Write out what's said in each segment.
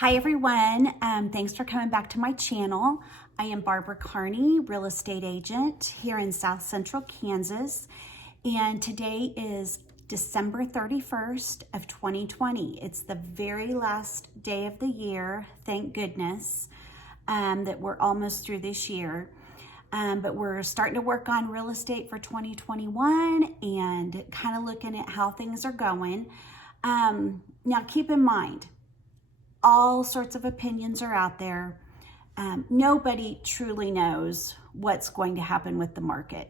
Hi everyone, thanks for coming back to my channel. I am Barbara Carney, real estate agent here in South Central Kansas, and today is December 31st of 2020. It's the very last day of the year, thank goodness, that we're almost through this year. But we're starting to work on real estate for 2021 and kind of looking at how things are going. Now keep in mind, all sorts of opinions are out there. Nobody truly knows what's going to happen with the market.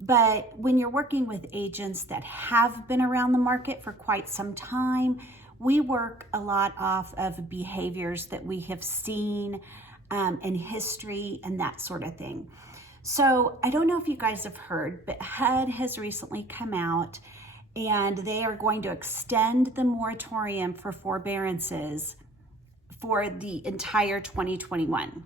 But when you're working with agents that have been around the market for quite some time, we work a lot off of behaviors that we have seen in history and that sort of thing. So I don't know if you guys have heard, but HUD has recently come out and they are going to extend the moratorium for forbearances for the entire 2021.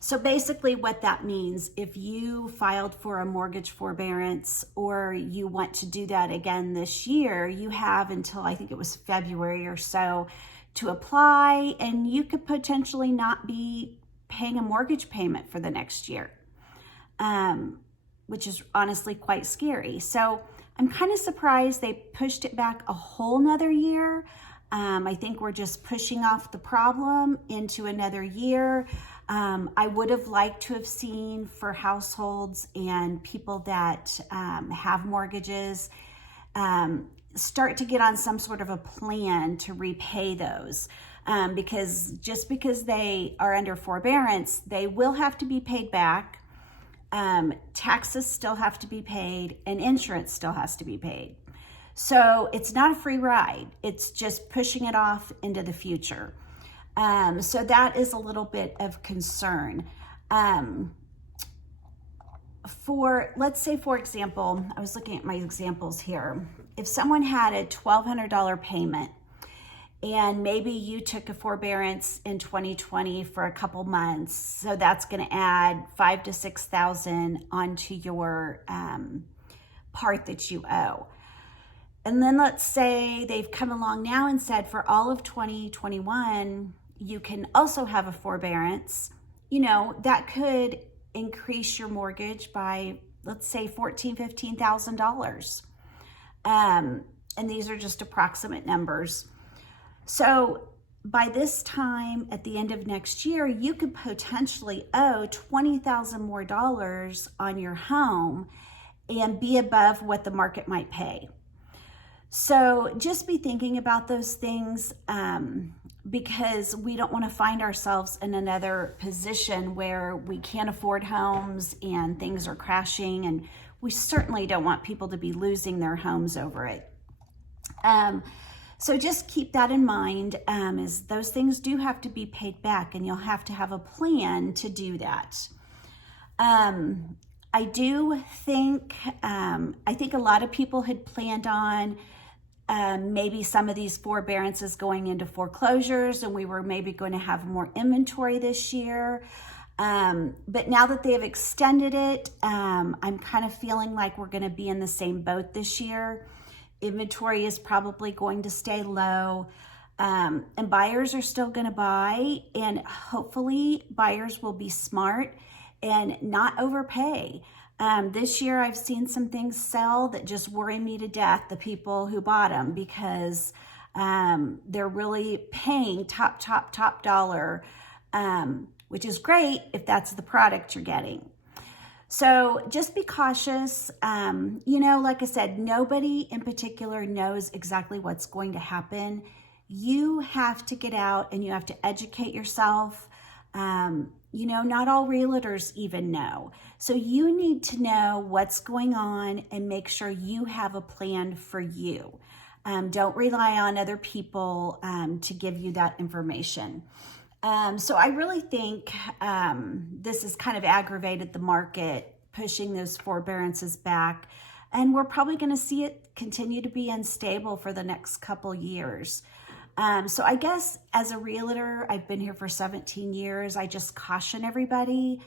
So basically what that means, if you filed for a mortgage forbearance or you want to do that again this year, you have until I think it was February or so to apply, and you could potentially not be paying a mortgage payment for the next year, which is honestly quite scary. So I'm kind of surprised they pushed it back a whole nother year. I think we're just pushing off the problem into another year. I would have liked to have seen for households and people that have mortgages, start to get on some sort of a plan to repay those. Because just because they are under forbearance, they will have to be paid back. Taxes still have to be paid and insurance still has to be paid. So it's not a free ride. It's just pushing it off into the future. So that is a little bit of concern. Let's say, for example, I was looking at my examples here. If someone had a $1,200 payment and maybe you took a forbearance in 2020 for a couple months, so that's going to add $5,000 to $6,000 onto your part that you owe. And then let's say they've come along now and said for all of 2021, you can also have a forbearance. You know, that could increase your mortgage by, let's say, $14,000, $15,000. And these are just approximate numbers. So by this time at the end of next year, you could potentially owe $20,000 more on your home and be above what the market might pay. So just be thinking about those things because we don't want to find ourselves in another position where we can't afford homes and things are crashing, and we certainly don't want people to be losing their homes over it. So just keep that in mind, as those things do have to be paid back and you'll have to have a plan to do that. I do think, I think a lot of people had planned on maybe some of these forbearances going into foreclosures, and we were maybe going to have more inventory this year. But now that they've extended it, I'm kind of feeling like we're going to be in the same boat this year. Inventory is probably going to stay low, and buyers are still going to buy, and hopefully buyers will be smart and not overpay. This year I've seen some things sell that just worry me to death, the people who bought them, because they're really paying top dollar, which is great if that's the product you're getting. So just be cautious. You know, like I said, nobody in particular knows exactly what's going to happen. You have to get out and you have to educate yourself. You know, not all realtors even know. So you need to know what's going on and make sure you have a plan for you. Don't rely on other people to give you that information. So I really think this has kind of aggravated the market, pushing those forbearances back. And we're probably going to see it continue to be unstable for the next couple years. So I guess as a realtor, I've been here for 17 years. I just caution everybody.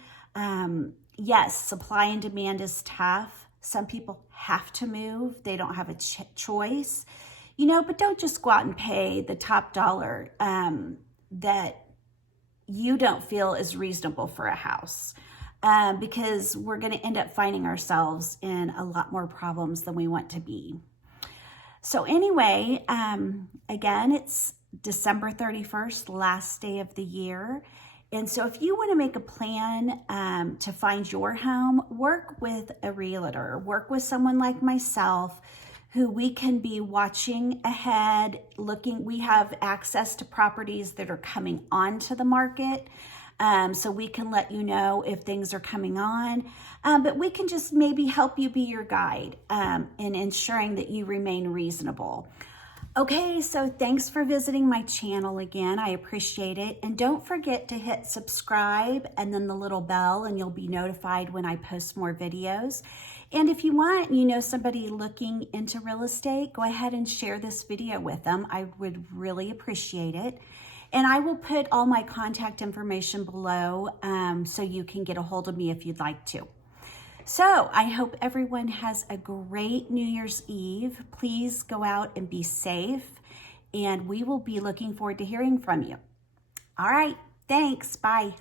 Yes, supply and demand is tough. Some people have to move. They don't have a choice. but don't just go out and pay the top dollar that you don't feel is reasonable for a house, because we're going to end up finding ourselves in a lot more problems than we want to be. So anyway, again, it's December 31st, last day of the year. And so if you want to make a plan to find your home, work with a realtor, work with someone like myself who we can be watching ahead, looking. We have access to properties that are coming onto the market. So we can let you know if things are coming on, but we can just maybe help you be your guide in ensuring that you remain reasonable. Okay, so thanks for visiting my channel again. I appreciate it. And don't forget to hit subscribe and then the little bell, and you'll be notified when I post more videos. And if you want, somebody looking into real estate, go ahead and share this video with them. I would really appreciate it. And I will put all my contact information below so you can get a hold of me if you'd like to. So I hope everyone has a great New Year's Eve. Please go out and be safe, and we will be looking forward to hearing from you. All right, thanks. Bye.